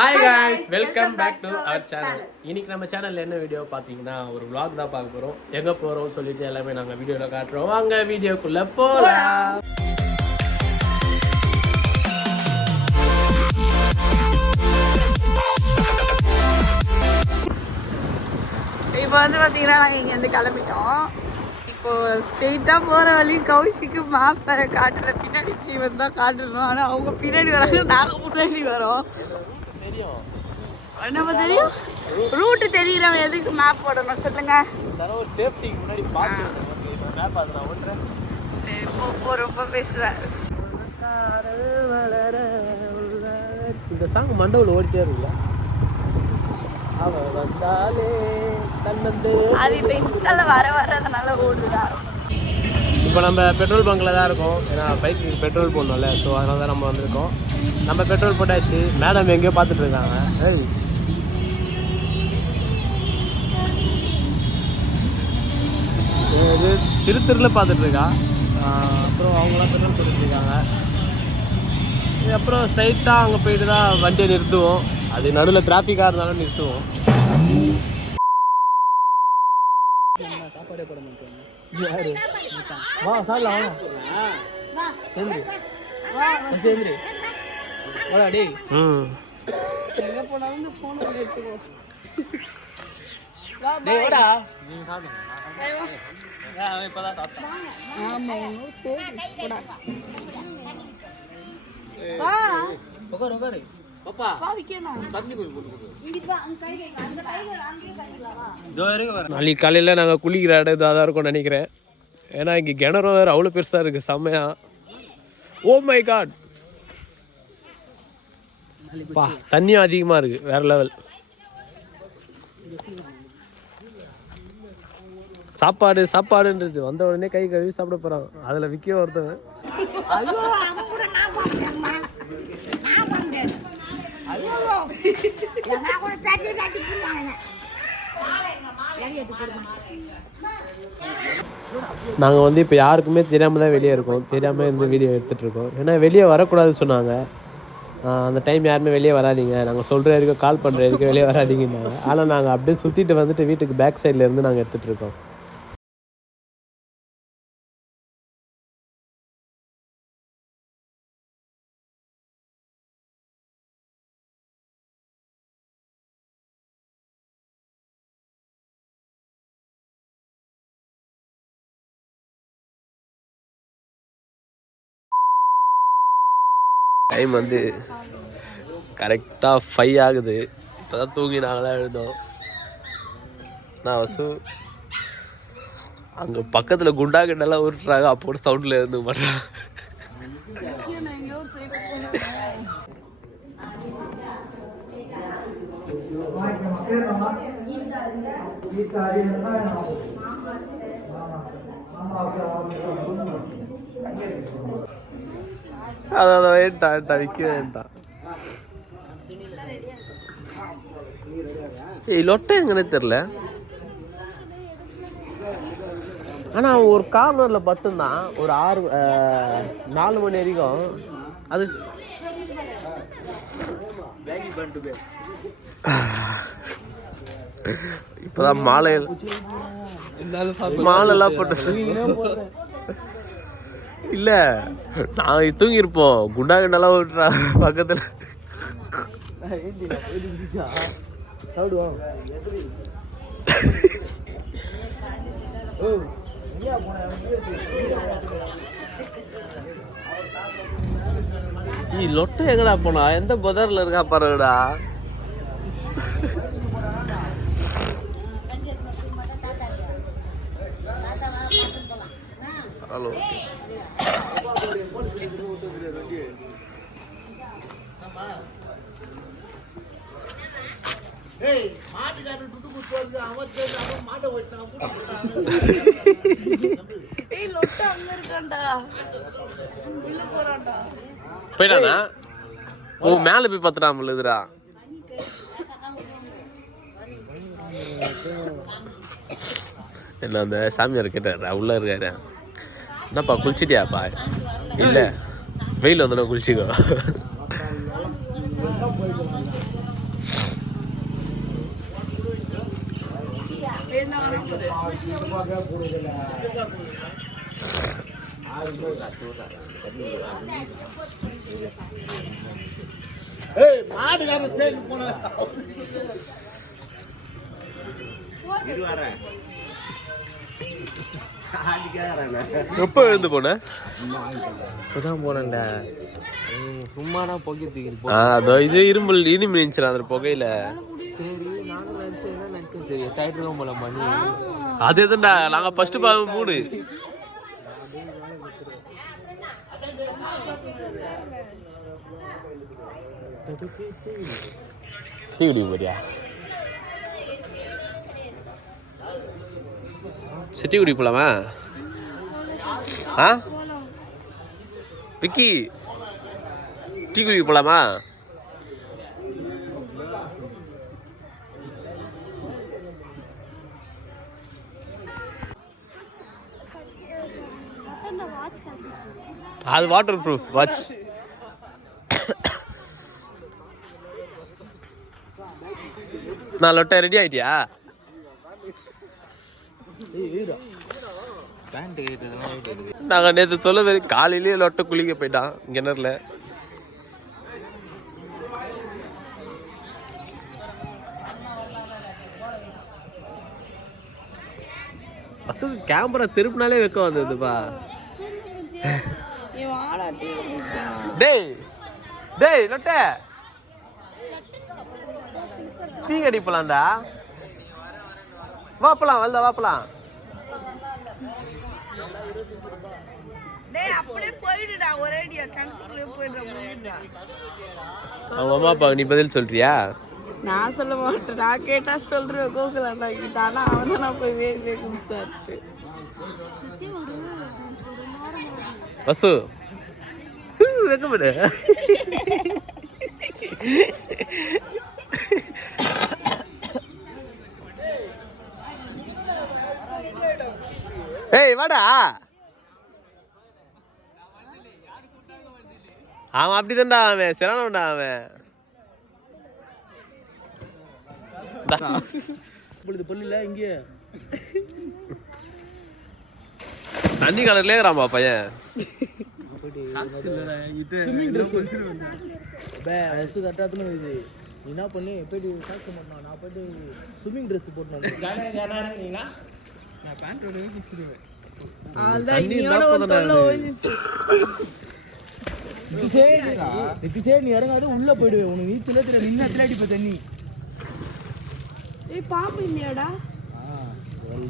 Hi guys welcome back to our channel இன்னைக்கு நம்ம சேனல்ல என்ன வீடியோ பார்த்தீங்கன்னா ஒரு vlog தான் பார்க்க போறோம். எங்க போறோம்னு சொல்லிட்டு எல்லாமே நாங்க வீடியோல காட்டுறோம். வாங்க வீடியோக்குள்ள போலாம். இப்போ வந்து பார்த்தீங்கன்னா நாங்கள் இங்கேருந்து கிளம்பிட்டோம். இப்போ ஸ்ட்ரெயிட்டாக போகிற வழி கௌஷிக்கு மேப் வேற காட்டல பின்னாடி ஜீவன் தான் காட்டணும் ஆனால் அவங்க பின்னாடி வராங்க நாங்கள் முன்னாடி வரோம் நம்ம தெரியும்? ரூட்டு தெரியுறவன் எதுக்கு மேப் போடணும்? சொல்லுங்க. ஒரு சேஃப்டிக்கு முன்னாடி பார்த்து மேப் அது நான் ஓட்டுறேன் சரி போ ரொம்ப பேசுவேன். இந்த சாங் மண்டபத்தில் ஓடிட்டே இருக்குல்ல? அவ வந்தாலே தன்னந்து அது இப்போ இன்ஸ்டாவில் வர வர்றதுனால ஓடுதா இப்போ நம்ம பெட்ரோல் பங்க்கில் தான் இருக்கோம். ஏன்னா பைக்கு பெட்ரோல் போடணும்ல. ஸோ அதனால தான் நம்ம வந்திருக்கோம். நம்ம பெட்ரோல் போட்டாச்சு. மேடம் எங்கேயோ பார்த்துட்டு இருக்காங்க. ஏய். இது திருத்தூரில் பார்த்துட்டு இருக்கா? ஆஹ் அப்புறம் அவங்களாம் பெட்ரோல் இது அப்புறம் ஸ்ட்ரைட்டாக அங்கே போயிட்டு தான் வண்டியை நிறுத்துவோம். அது நடுவில் டிராஃபிக்காக இருந்தாலும் நிறுத்துவோம். சாப்பாடே போட மாட்டேன் யாரு வா. சாப்பிடலாம் வா சேர்ந்து சேர்ந்து வாடா டேய் ம். எங்கே போனாலும் இந்த ஃபோனை எடுத்துக்கோ. வா டேய் வாடா. நீ சாப்பிடுங்க நான் இப்பதான் சாப்பிட்டேன் ஆமாம் ஒன்றும் சரி போடா வா உட்காரு உட்காரு வா விற்கணும் நாளைக்கு காலையில் நாங்கள் குளிக்கிற இடம் இதாக தான் இருக்கும்னு நினைக்கிறேன். ஏன்னா இங்கே கிணறு வேறு அவ்வளோ பெருசாக இருக்குது செம்மையா. ஓ மை காட் பா தண்ணியும் அதிகமாக இருக்குது வேற லெவல் சாப்பாடு சாப்பாடுன்றது வந்த உடனே கை கழுவி சாப்பிட போகிறான் அதில் விற்க ஒருத்தவன். நாங்கள் வந்து இப்போ யாருக்குமே தெரியாமல் தான் வெளியே இருக்கோம். தெரியாமல் இந்த வீடியோ எடுத்துகிட்டு இருக்கோம். ஏன்னா வெளியே வரக்கூடாதுன்னு சொன்னாங்க. அந்த டைம் யாருமே வெளியே வராதீங்க. நாங்கள் சொல்கிற வரைக்கும் கால் பண்ணுற வரைக்கும் வெளியே வராதீங்கன்னாங்க. ஆனால் நாங்கள் அப்படியே சுற்றிட்டு வந்துட்டு வீட்டுக்கு பேக் சைடில் இருந்து நாங்கள் எடுத்துகிட்டு இருக்கோம். டைம் வந்து கரெக்டாக ஃபைவ் ஆகுது. இப்போ தான் தூங்கி நாங்களாம் எழுந்தோம். நான் வசு அங்கே பக்கத்தில் குண்டா கிண்டெல்லாம் உருட்டுறாங்க அப்போ சவுண்டில் இருந்து மாட்டேன் அதான் வேண்டாம் வேண்டாம் விற்க வேண்டாம் ஏய் லொட்டை எங்கன்னே தெரில ஆனால் ஒரு கார்னரில் மட்டும்தான் ஒரு ஆறு நாலு மணி வரைக்கும் அது இப்போதான் மாலையில் மாலைலாம் போட்டு இல்ல. நான் தூங்கியிருப்போம் குண்டா குண்டாலாம் விட்டுறா பக்கத்துல. நீ லொட்டு எங்கடா போனா? எந்த புதர்ல இருக்கா பாருங்கடா. ஹலோ லொட்டு அங்கே இருக்கான்டா உள்ள போகிறான்டா போயிட்டானா. ஓ மேல போய் பார்த்துட்டான் இதுடா என்ன அந்த சாமியார் கேட்டார் உள்ள இருக்காரு. என்னப்பா குளிச்சிட்டியாப்பா? இல்லை. வெயில் வந்தோடனே குளிச்சுக்கோ. ஏய் போன. இருவாரன் எப்போ எழுந்து போன? இப்பதான் போனேன்டா. சும்மாடா பொக்கி தூக்கிட்டு அதோ இது இரும்பல் இனிமே இருந்துச்சு அந்த புகையில. அது எதுண்டா? நாங்க ஃபர்ஸ்ட் பாகம் மூணு. டீ குடிக்க போறியா? சிட்டிக்குடி போகலாமா ஆ? விக்கி டீ குடிக்க போகலாமா அது வாட்டர் ப்ரூஃப் வாட்ச் நான் லொட்டை ரெடி ஆயிட்டியா? நாங்கள் நேற்று சொல்ல வெறி காலையிலேயே லொட்டை குளிக்க போயிட்டான் கிணறுல. பசங்க கேமரா திருப்பினாலே வைக்க வந்ததுப்பா. டேய் டேய் லொட்டை. டீ அடிப்பலாம்டா வாப்பலாம் வந்தா வாப்பலாம் அப்படியே போயிடுடா ஒரே அடியா. கிணத்துக்குள்ளே போயிடுறா அவங்க அம்மா அப்பா நீ பதில் சொல்றியா? நான் சொல்ல மாட்டேன். நான் கேட்டா சொல்றேன் கோகுலாண்டா கிட்ட. ஆனா அவன் தான் நான் போய் வேறு வேணும் சாப்பிட்டு. வசு. வெக்கப்படு ஏய் வாடா. அவன் அப்படிதான்டா அவன். சிறானவன்டா அவன். இப்பொழுது பள்ளியில இங்கே தண்ணி கலர்லேயே இருக்கிறான்பா பையன். என்ன பண்ணி போயிட்டு சாக்க மாட்டான் நான் போயிட்டு ஸ்விம்மிங் ட்ரெஸ் போட்டு ஒரு தொல்லை ஒழிஞ்சிச்சு நித்திசே நீ இறங்காது உள்ள போயிடுவேன். உனக்கு நீச்சலே தெரியாது நின்று அத்தனை அடிப்ப தண்ணி. ஏய் பாம்பு இல்லையாடா?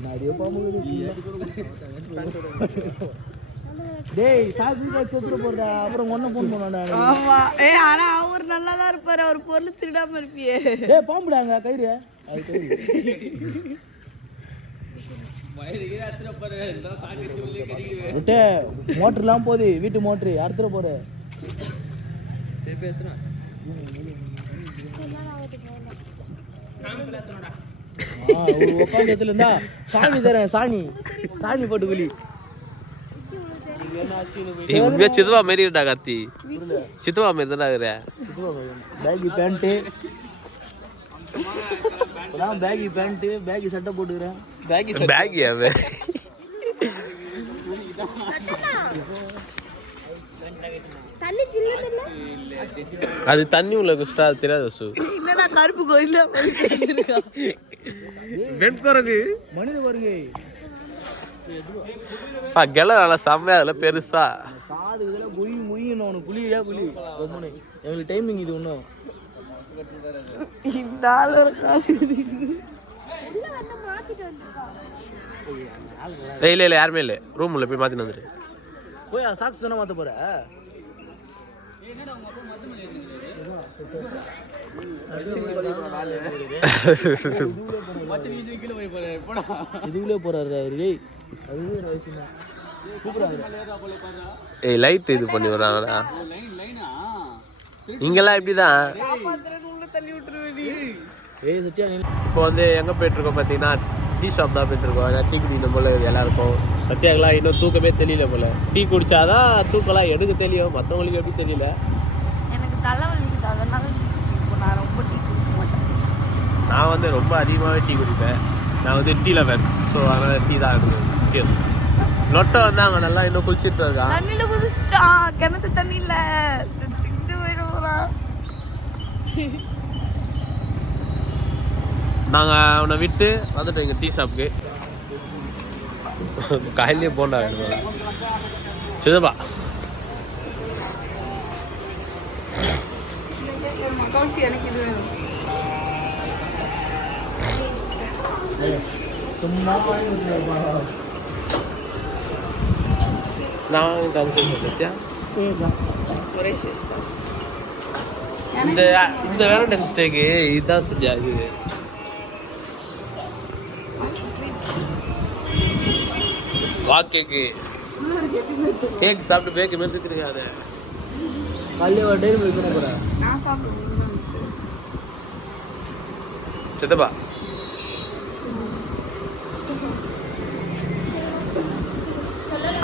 நிறைய பாம்பு டேய் சாக்கு செத்துற போறடா. அப்புறம் ஒன்ன போன் பண்ணாடா ஆமா. ஏய் ஆனா அவர் நல்லா தான் இருப்பாரு. அவர் பொருள் திருடாம இருப்பியே. டேய் பாம்புடாங்க கயிறு. அது கயிறு மோட்டர்லாம் போகுது. வீட்டு மோட்ரு அடுத்துட போற உட்காந்து இடத்துல இருந்தா சாணி தரேன் சாணி. சாணி போட்டு குளி நீ உண்மையா சிதுவா மாரி இருக்கா கார்த்தி. சித்துவா மாரி தானே இருக்கிற. Baggy pant. இப்பதான் பேகி பேண்ட்டு பேகி சட்டை போட்டுக்கிறேன். பேகி பேக் அவன் அது தண்ணி உள்ள குஸ்டா அது தெரியாது வசு. இல்லடா கருப்பு கோயில வெண்குரகு மனித பா கிள நல்லா செம்மையா அதுல பெருசா. காது இதெல்லாம் குயி முயின்னு உனக்கு குளியா குளி ரொம்பனே எங்களுக்கு டைமிங் இது ஒன்றும் இந்த ஆள் ஒரு காலி ஏய், இல்ல இல்ல யாருமே இல்ல. ரூம் உள்ள போய் மாத்தின்னு வந்துரு. போய் சாக்ஸ் தானே மாற்ற போற? இதுக்குள்ளே போறாரு அவரு ஏய் லைட் இது பண்ணி வர்றாங்கடா இங்கெல்லாம் இப்படிதான். இப்போ வந்து எங்கே போயிட்டுருக்கோம் பார்த்தீங்கன்னா டீ ஷாப் தான் போயிட்டுருக்கோம் ஏன்னா டீ குடிக்கணும் போல எல்லாருக்கும். சத்யாக்கெல்லாம் இன்னும் தூக்கமே தெரியல போல. டீ குடிச்சாதான் தூக்கம்லாம் எனக்கு தெரியும். மற்றவங்களுக்கு எப்படி தெரியல. எனக்கு அதனால நான் ரொம்ப டீ குடிக்க மாட்டேன். நான் வந்து ரொம்ப அதிகமாகவே டீ குடிப்பேன். நான் வந்து டீ லவர். ஸோ அதனால் டீ தான் இருக்குது முக்கியம். நொட்டை அங்கே நல்லா இன்னும் குளிச்சிட்டு இருக்கான் தண்ணியில குதிச்சிட்டான். கிணத்து தண்ணியில. செத்துக்கிட்டு போயிடுவான். நாங்கள் அவனை விட்டு வந்துட்டோம் இங்கே டீ ஷாப்புக்கு காயிலே போண்டா வேணுமா? சிதப்பா நான் டான்ஸ் பத்தியா ஒரே இந்த இந்த வேலண்டைன்ஸ் டேக்கு இதுதான் செஞ்சா இது. வா கேக்கு கேக் சாப்பிட்டு பேக்கு மேல் சுத்திருக்காது. காலையில் ஒரு டைம் நான் சாப்பிடுவேன் சித்தப்பா.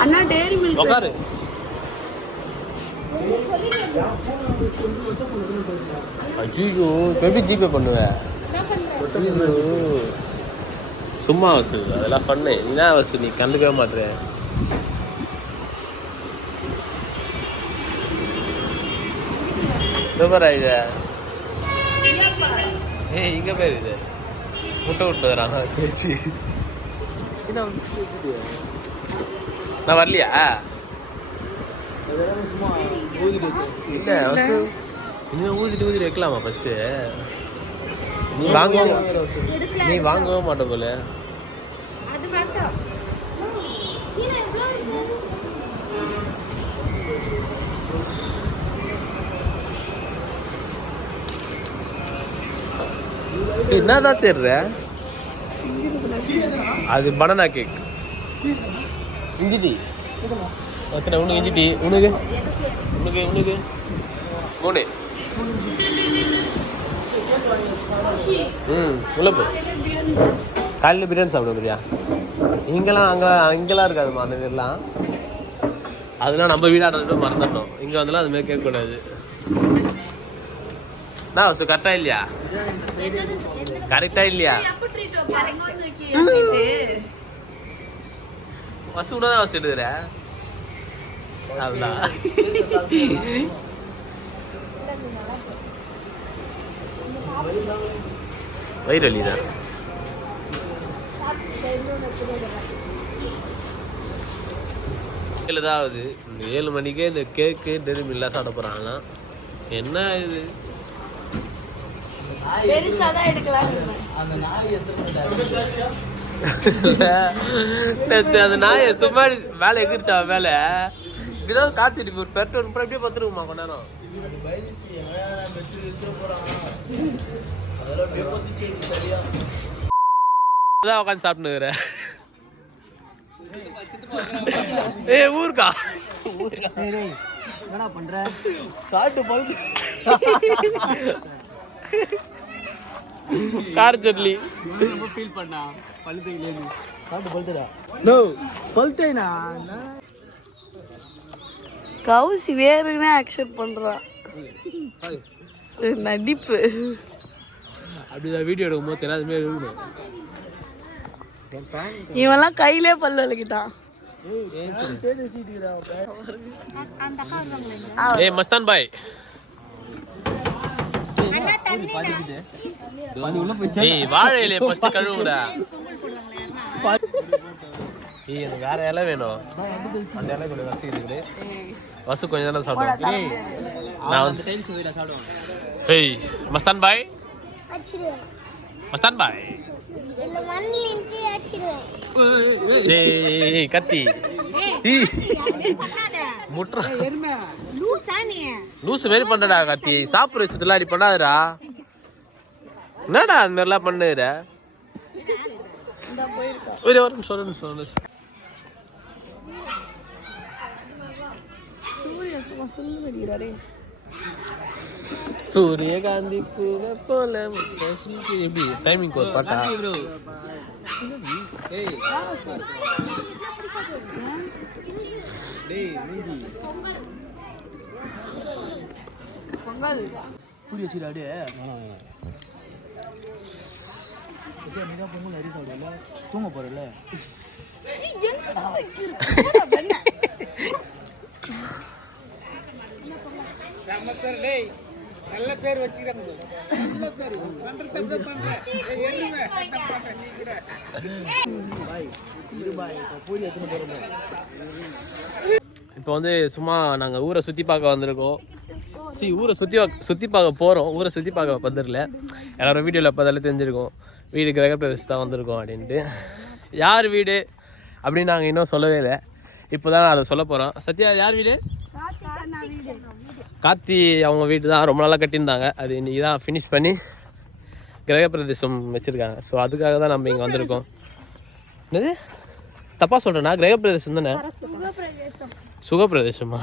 அண்ணா டேரி மில்க் உட்காரு அஜியோ எப்படி ஜிபே பண்ணுவேன் ஐயோ. சும்மா வசு அதெல்லாம் ஃபன்னு என்ன வசு நீ கண்டுக்கவே மாட்டுற இதோ பாரு இது. ஏய் இங்க பேர் இது. முட்டை விட்டு வரான். பேச்சு. என்ன வந்து? நான் வரலையா? இல்ல வசு இன்னும் ஊதிட்டு ஊதிட்டு வைக்கலாமா ஃபர்ஸ்ட் நீ வாங்கவும் நீ வாங்கவே மாட்ட போல. என்னதான் தேடுற? அது பனானா கேக் இஞ்சி டீ எத்தனை உனக்கு இஞ்சி டீ உனக்கு? உனக்கு உனக்கு? மூணு. ம் உள்ள போ. காலையில் பிரியாணி சாப்பிட பிரியா. இங்கெல்லாம் அங்கே இங்கெல்லாம் இருக்காதுமா அந்த அதெல்லாம் நம்ம வீடாடுறது மறந்துட்டோம் இங்கே வந்தாலும் அது மாதிரி கேட்கக்கூடாது. நான் கரெக்டாக இல்லையா? கரெக்டாக இல்லையா? வசு கூட தான் வசு எடுக்கிற அதுதான் வயிறு வலி தான் ஏழு தான் ஆகுது. இந்த ஏழு மணிக்கே இந்த கேக்கு டெரி மில்லாம் சாப்பிட போகிறாங்க என்ன இது? பெருசா தான் எடுக்கலாம் அந்த நாய் சும்மா வேலை எகிரிச்சா வேலை இப்படிதான் காத்துட்டு ஒரு பெட்டு ஒன்று அப்படியே பத்துருக்குமா கொஞ்ச நேரம்? அதான் உட்காந்து சாப்பிட்டுக்கிறேன் ஏ ஊருக்கா? என்னடா பண்ற? சாப்பிட்டு பழுது கார சட்னி ரொம்ப ஃபீல் பண்ணா பழுத்தையிலே சாப்பிட்டு பழுத்துடா நோ பழுத்தேனா கௌசி வேறுனே அக்செப்ட் பண்றான். இது நடிப்பு. அப்படிதான் வீடியோ எடுக்கும்போது தெரியாத மாதிரி இருக்கணும் இவன்லாம் கையிலே பல்லு வலிக்கிட்டான். ஏய் மஸ்தான் பாய். ஏய் வாழை இலையை ஃபர்ஸ்ட் கழுவுடா. ஏய் எனக்கு வேற இலை வேணும். அந்த இலை கொஞ்சம் வசதி இருக்குது வசு கொஞ்சம் தானே சாப்பிடுவோம். நான் வந்து டைம்ஸ் வீட சாப்பிடுவாங்க ஏய் மஸ்தான் பாய். மஸ்தான் பாய் ஏய், முட்றா லூசு மாரி பண்றடா கத்தி சாப்பிட்ற விஷயத்துல அடி பண்ணாதடா. என்னடா அந்த மாதிரிலாம் பண்ணுற? ஒரு ஒரு நிமிஷம் ஒரு நிமிஷம் ஒரு நிமிஷம். சூரிய சும்மா சொல்லு அடிக்கிறாரே சூரியகாந்தி பூவை போல எப்படி? டைமிங் ஒரு பாட்டா? பொங்கல் பூரி வச்சுடா அப்படியே நீ தான் பொங்கல் அரி சாப்பிடல தூங்க போறல நல்ல பேர் நல்ல பண்றது பாய் இப்போ வந்து சும்மா நாங்கள் ஊரை சுற்றி பார்க்க வந்திருக்கோம். சரி ஊரை சுற்றி சுற்றி பார்க்க போகிறோம் ஊரை சுற்றி பார்க்க வந்துடல எல்லாரும் வீடியோவில் பார்த்தாலே தெரிஞ்சிருக்கோம். வீடு கிரகப்பிரவேசம் தான் வந்திருக்கோம் அப்படின்ட்டு. யார் வீடு? அப்படின்னு நாங்கள் இன்னும் சொல்லவே இல்லை. இப்போ தான் அதை சொல்ல போகிறோம் சத்யா யார் வீடு. கார்த்தி அவங்க வீடு தான் ரொம்ப நாளாக கட்டியிருந்தாங்க. அது இன்னைக்கு தான் ஃபினிஷ் பண்ணி கிரகப்பிரவேசம் வச்சுருக்காங்க. ஸோ அதுக்காக தான் நம்ம இங்கே வந்திருக்கோம். என்னது? தப்பாக சொல்கிறேன்னா கிரகப்பிரவேசம் தானே? சுகப்பிரதேசமா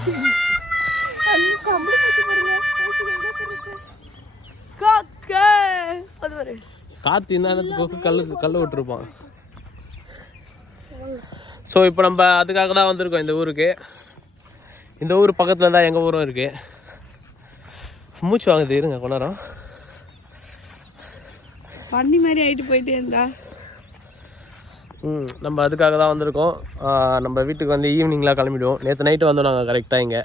கார்த்தி இந்த நேரத்துக்கு கல் கல் விட்டுருப்பான். ஸோ இப்போ நம்ம அதுக்காக தான் வந்திருக்கோம் இந்த ஊருக்கு. இந்த ஊர் பக்கத்தில் தான் எங்கள் ஊரும் இருக்கு. மூச்சு வாங்குது இருங்க கொஞ்ச நேரம் பண்ணி மாதிரி ஆயிட்டு போயிட்டே இருந்தா? ம் நம்ம அதுக்காக தான் வந்திருக்கோம். நம்ம வீட்டுக்கு வந்து ஈவினிங்லாம் கிளம்பிடுவோம். நேற்று நைட்டு வந்தோம் நாங்கள் கரெக்டாக இங்கே.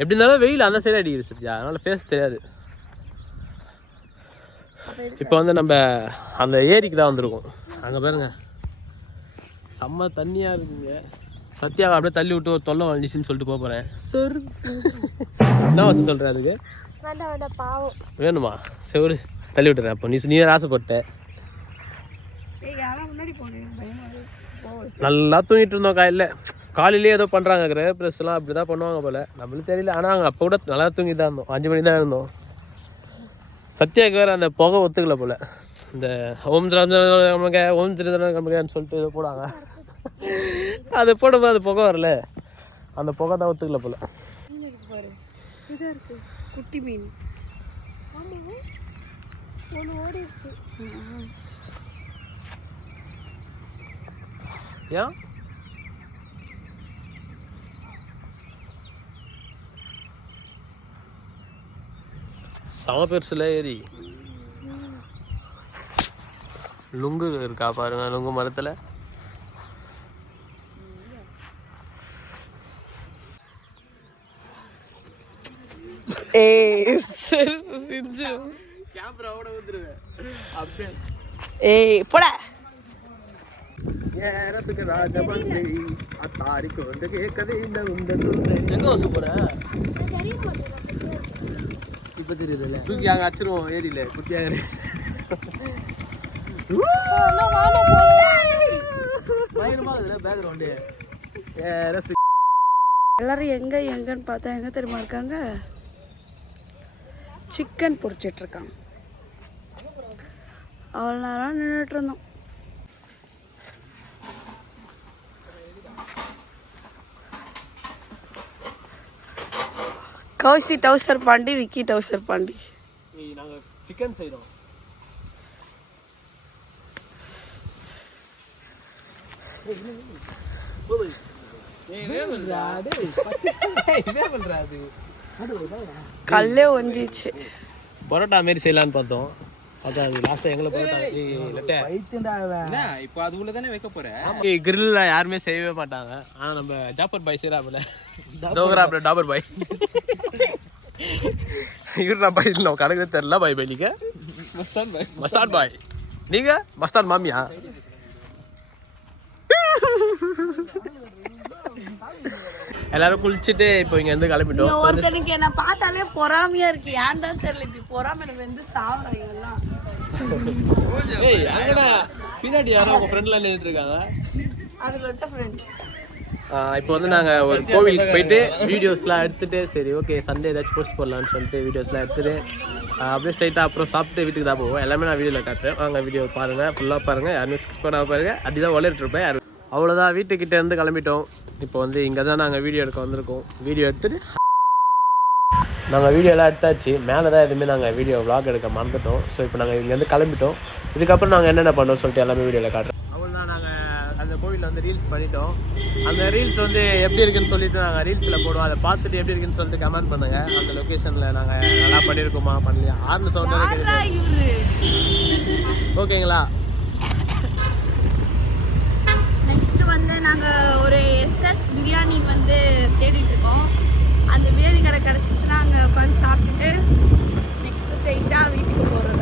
எப்படி இருந்தாலும் வெயில் அந்த சைடு அடிக்குது சத்யா அதனால் ஃபேஸ் தெரியாது. இப்போ வந்து நம்ம அந்த ஏரிக்கு தான் வந்திருக்கோம். அங்கே பாருங்க. செம்ம தண்ணியாக இருக்குங்க. சத்யாவை அப்படியே தள்ளி விட்டு ஒரு தொல்லை வந்துச்சுன்னு சொல்லிட்டு போக போகிறேன் சொரு என்ன வச்சு சொல்கிறேன் அதுக்கு வேண்டாம் வேண்டாம் பாவம் வேணுமா சரி தள்ளி விட்டுறேன் அப்போ நீ நீ ஆசைப்பட்ட நல்லா தூங்கிட்டு இருந்தோம் காலையில் காலையிலேயே ஏதோ பண்ணுறாங்க கிரக ப்ரெஸ்லாம் அப்படி தான் பண்ணுவாங்க போல் நம்மளுக்கு தெரியல ஆனால் நாங்கள் அப்போ கூட நல்லா தூங்கி தான் இருந்தோம் அஞ்சு மணி தான் இருந்தோம் சத்யாவுக்கு வேறு அந்த புகை ஒத்துக்கல போல் இந்த ஓம் நமக்கு ஓம் நமக்குன்னு சொல்லிட்டு ஏதோ போடுவாங்க அது போடும்போது அது புகை வரல அந்த புகை தான் ஒத்துக்கல போல். பாரு. இதா இருக்கு. குட்டி மீன். ஒன்று ஓடிடுச்சு. ஏன்? சம பெருசுல ஏறி. லுங்கு இருக்கா பாருங்க லுங்கு மரத்துல. ஏய் கேமராவோட வந்துருவேன் அப்படியே ஏய் போடா. ஏரசுக்கு ராஜபந்தி அத்தாரி கொண்டு கேட்கவே இல்லை உங்க சொல்லு எங்க வசு போற? இப்போ தெரியுதுல்ல. தூக்கி அங்க அச்சிருவோம் ஏரியில. ஏரசு எல்லாரும் எங்க எங்கன்னு பார்த்தா எங்க தெரியுமா இருக்காங்க? சிக்கன் பொறிச்சிட்ருக்காங்க அவ்வளோ நேரம் நின்றுட்டு இருந்தோம் கௌசி டவுசர் பாண்டி விக்கி டவுசர் பாண்டி. நாங்கள் சிக்கன் செய்றோம் கல்லே ஒஞ்சிச்சு. பரோட்டா மாரி செய்யலான்னு பார்த்தோம். பார்த்தா அது லாஸ்ட்டாக எங்களை பரோட்டா இப்போ அதுக்குள்ள தானே வைக்க போற? கிரில்ல யாருமே செய்யவே மாட்டாங்க. ஆனா நம்ம ஜாப்பர் பாய் செய்யறாப்புல. டோகராப்புல டாபர் பாய் இவர் நான் பாய் இல்லை கணக்கு தெரியல பாய் பாய் நீங்க? மஸ்தான் பாய் மஸ்தான் பாய் நீங்க? மஸ்தான் மாமியா? எல்லாரும் குளிச்சுட்டு இப்போ இங்க இருந்து கிளம்பிட்டோம். ஒருத்தனுக்கு என்ன பார்த்தாலே பொறாமையா இருக்கு. ஏன் தான் தெரியல இப்படி பொறாமை எனக்கு வந்து சாப்பிட்றாங்க எல்லாம் ஏய் அங்கடா பின்னாடி யாரோ உங்க ஃப்ரெண்ட்ல நின்றுட்டு இருக்காங்க. அது ஃப்ரெண்ட் இப்போ வந்து நாங்கள் ஒரு கோவிலுக்கு போயிட்டு வீடியோஸ்லாம் எடுத்துட்டு சரி ஓகே சண்டே ஏதாச்சும் போஸ்ட் போடலாம்னு சொல்லிட்டு வீடியோஸ்லாம் எடுத்துட்டு ஆஹ் அப்படியே ஸ்ட்ரைட்டாக அப்புறம் சாப்பிட்டு வீட்டுக்கு தான் போவோம். எல்லாமே நான் வீடியோவில் காட்டுறேன். வாங்க வீடியோ பாருங்கள் ஃபுல்லாக பாருங்கள் யாருமே ஸ்கிப் பண்ணாம பாருங்க. அப்படி தான் வளர்ட்டு இருப்பேன். யாரும் அவ்வளோதான் வீட்டுக்கிட்ட இருந்து கிளம்பிட்டோம். இப்போ வந்து இங்கே தான் நாங்கள் வீடியோ எடுக்க வந்திருக்கோம். வீடியோ எடுத்துட்டு நாங்கள் வீடியோலாம் எடுத்தாச்சு. மேலே தான் எதுவுமே நாங்கள் வீடியோ vlog எடுக்க மறந்துட்டோம். ஸோ இப்போ நாங்கள் இங்கேருந்து கிளம்பிட்டோம். இதுக்கப்புறம் நாங்கள் என்னென்ன பண்ணோம் சொல்லிட்டு எல்லாமே வீடியோவில் காட்டுறோம். அவ்வளோதான் நாங்கள் அந்த அந்த கோவிலில் வந்து ரீல்ஸ் பண்ணிட்டோம். அந்த ரீல்ஸ் வந்து எப்படி இருக்குன்னு சொல்லிட்டு நாங்கள் ரீல்ஸில் போடுவோம். அதை பார்த்துட்டு எப்படி இருக்குன்னு சொல்லிட்டு கமெண்ட் பண்ணுங்க. அந்த லொக்கேஷனில் நாங்கள் நல்லா பண்ணியிருக்கோமா பண்ணலையா? ஆர்னு சவுண்ட் நாங்கள் ஒரு எஸ்எஸ் பிரியாணி வந்து தேடிட்டுருக்கோம். அந்த பிரியாணி கடை கிடச்சிச்சுன்னா அங்கே உட்காந்து சாப்பிட்டுட்டு நெக்ஸ்ட்டு ஸ்ட்ரெயிட்டாக வீட்டுக்கு போகிறோம்